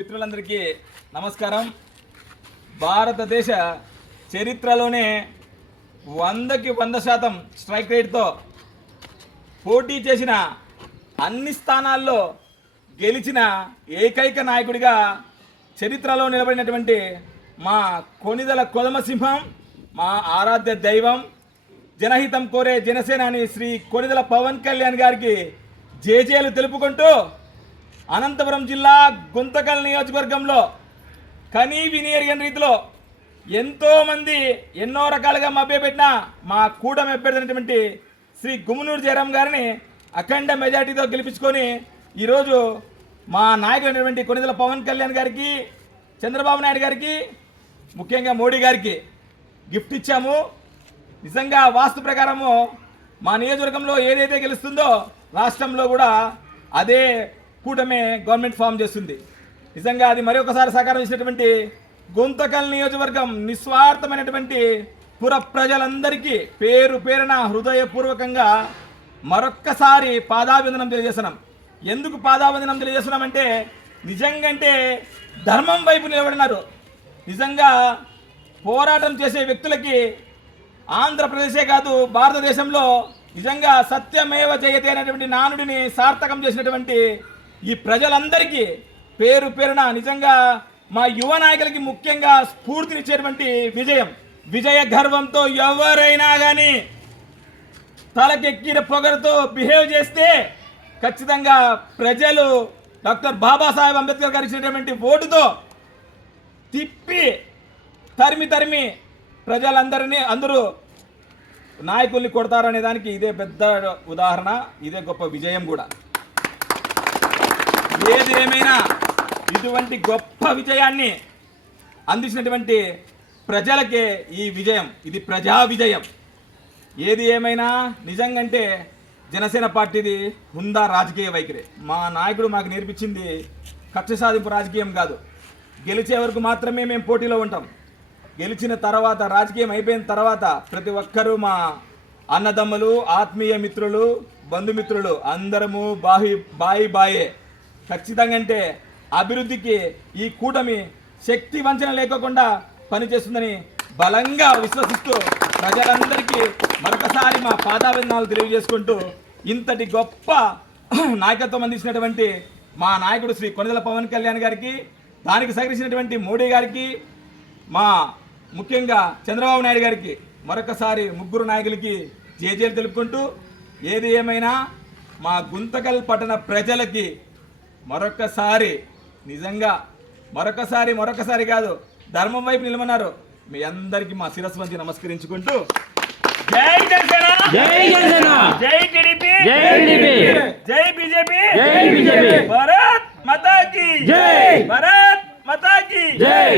మిత్రులందరికీ నమస్కారం. భారతదేశ చరిత్రలోనే 100కి 100% స్ట్రైక్ రేట్తో పోటీ చేసిన అన్ని స్థానాల్లో గెలిచిన ఏకైక నాయకుడిగా చరిత్రలో నిలబడినటువంటి మా కొనిదల కొదమసింహం, మా ఆరాధ్య దైవం, జనహితం కోరే జనసేనాని శ్రీ కొనిదల పవన్ కళ్యాణ్ గారికి జేజేలు తెలుపుకుంటూ అనంతపురం జిల్లా గుంతకల్ నియోజకవర్గంలో కనీ విని ఎరిగిన రీతిలో ఎంతోమంది ఎన్నో రకాలుగా మభ్యపెట్టిన మా కూటమి అభ్యర్థినటువంటి శ్రీ గుమ్మనూరు జయరాం గారిని అఖండ మెజార్టీతో గెలిపించుకొని ఈరోజు మా నాయకుడైనటువంటి కొనిదల పవన్ కళ్యాణ్ గారికి, చంద్రబాబు నాయుడు గారికి, ముఖ్యంగా మోడీ గారికి గిఫ్ట్ ఇచ్చాము. నిజంగా వాస్తు ప్రకారము మా నియోజకవర్గంలో ఏదైతే గెలుస్తుందో రాష్ట్రంలో కూడా అదే కూటమి గవర్నమెంట్ ఫామ్ చేస్తుంది. నిజంగా అది మరొకసారి సాకారం చేసినటువంటి గుంతకల్ నియోజకవర్గం నిస్వార్థమైనటువంటి పుర ప్రజలందరికీ పేరు పేరున హృదయపూర్వకంగా మరొక్కసారి పాదాభివందనం తెలియజేస్తున్నాం. ఎందుకు పాదాభివందనం తెలియజేస్తున్నామంటే నిజంగా ధర్మం వైపు నిలబడినారు. నిజంగా పోరాటం చేసే వ్యక్తులకి ఆంధ్రప్రదేశే కాదు భారతదేశంలో నిజంగా సత్యమేవ జయతే అనేటువంటి నానుడిని సార్థకం చేసినటువంటి ఈ ప్రజలందరికీ పేరు పేరున నిజంగా మా యువ నాయకులకి ముఖ్యంగా స్ఫూర్తినిచ్చేటువంటి విజయ గర్వంతో ఎవరైనా కానీ తలకెక్కిన పొగరుతో బిహేవ్ చేస్తే ఖచ్చితంగా ప్రజలు డాక్టర్ బాబాసాహెబ్ అంబేద్కర్ గారు ఇచ్చినటువంటి ఓటుతో తిప్పి తరిమి అందరూ నాయకుల్ని కొడతారనే దానికి ఇదే పెద్ద ఉదాహరణ, ఇదే గొప్ప విజయం కూడా. ఏది ఏమైనా ఇటువంటి గొప్ప విజయాన్ని అందించినటువంటి ప్రజలకే ఈ విజయం, ఇది ప్రజా విజయం. ఏది ఏమైనా నిజంగంటే జనసేన పార్టీది హుందా రాజకీయ వైఖరి. మా నాయకుడు మాకు నేర్పించింది కక్ష సాధింపు రాజకీయం కాదు. గెలిచే వరకు మాత్రమే మేము పోటీలో ఉంటాం. గెలిచిన తర్వాత, రాజకీయం అయిపోయిన తర్వాత ప్రతి ఒక్కరూ మా అన్నదమ్ములు, ఆత్మీయ మిత్రులు, బంధుమిత్రులు అందరము బాయే. ఖచ్చితంగా అంటే అభివృద్ధికి ఈ కూటమి శక్తి వంచన లేకోకుండా పనిచేస్తుందని బలంగా విశ్వసిస్తూ ప్రజలందరికీ మరొకసారి మా పాదాభివందనాలు తెలియజేసుకుంటూ ఇంతటి గొప్ప నాయకత్వం అందించినటువంటి మా నాయకుడు శ్రీ కొనిదల పవన్ కళ్యాణ్ గారికి, దానికి సహకరించినటువంటి మోడీ గారికి, మా ముఖ్యంగా చంద్రబాబు నాయుడు గారికి మరొకసారి ముగ్గురు నాయకులకి జేజేలు తెలుపుకుంటూ ఏది ఏమైనా మా గుంతకల్ పట్టణ ప్రజలకి మరొకసారి నిజంగా మరొకసారి కాదు ధర్మం వైపు నిలమన్నారు. మీ అందరికీ మా శిరస్సు వంచి నమస్కరించుకుంటూ జై జనసేన, జై జనసేన, జై టీడీపీ, జై టీడీపీ, జై బీజేపీ, జై బీజేపీ, భారత్ మాతా కీ జై, భారత్ మాతా కీ జై.